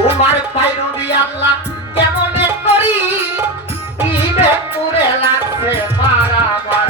তোমার পাইরুবি আল্লাহ কেমন করি ইবে পুরে লাগছে বারাবার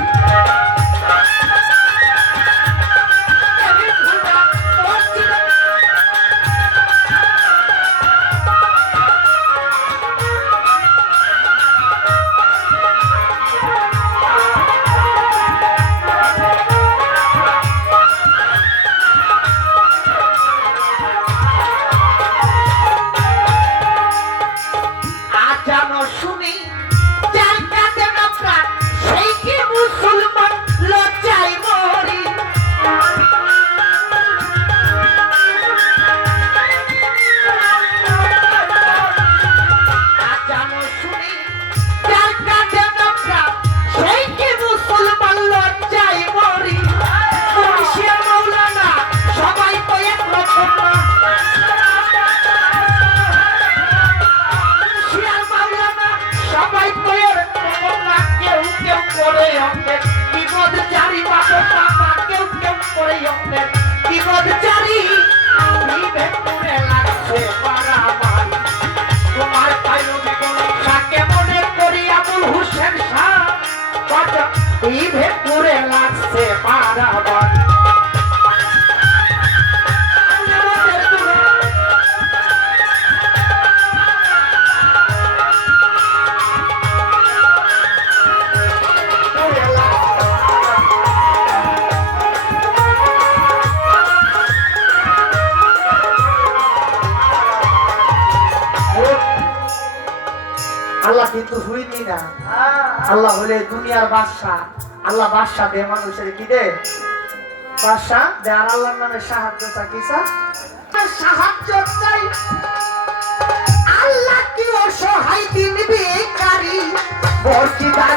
ভেপুরে লাগছে বারাবার আল্লাহ কিন্তু হইনি না আল্লাহ হলে দুনিয়ার বাদশা আল্লাহ বাদশা দে মানুষের কি দে বাদশা দে আর আল্লাহর নামে সাহায্য চাইছা সাহায্য চাই আল্লাহ কি অসহায় দিন বেকারি বর্ষিতা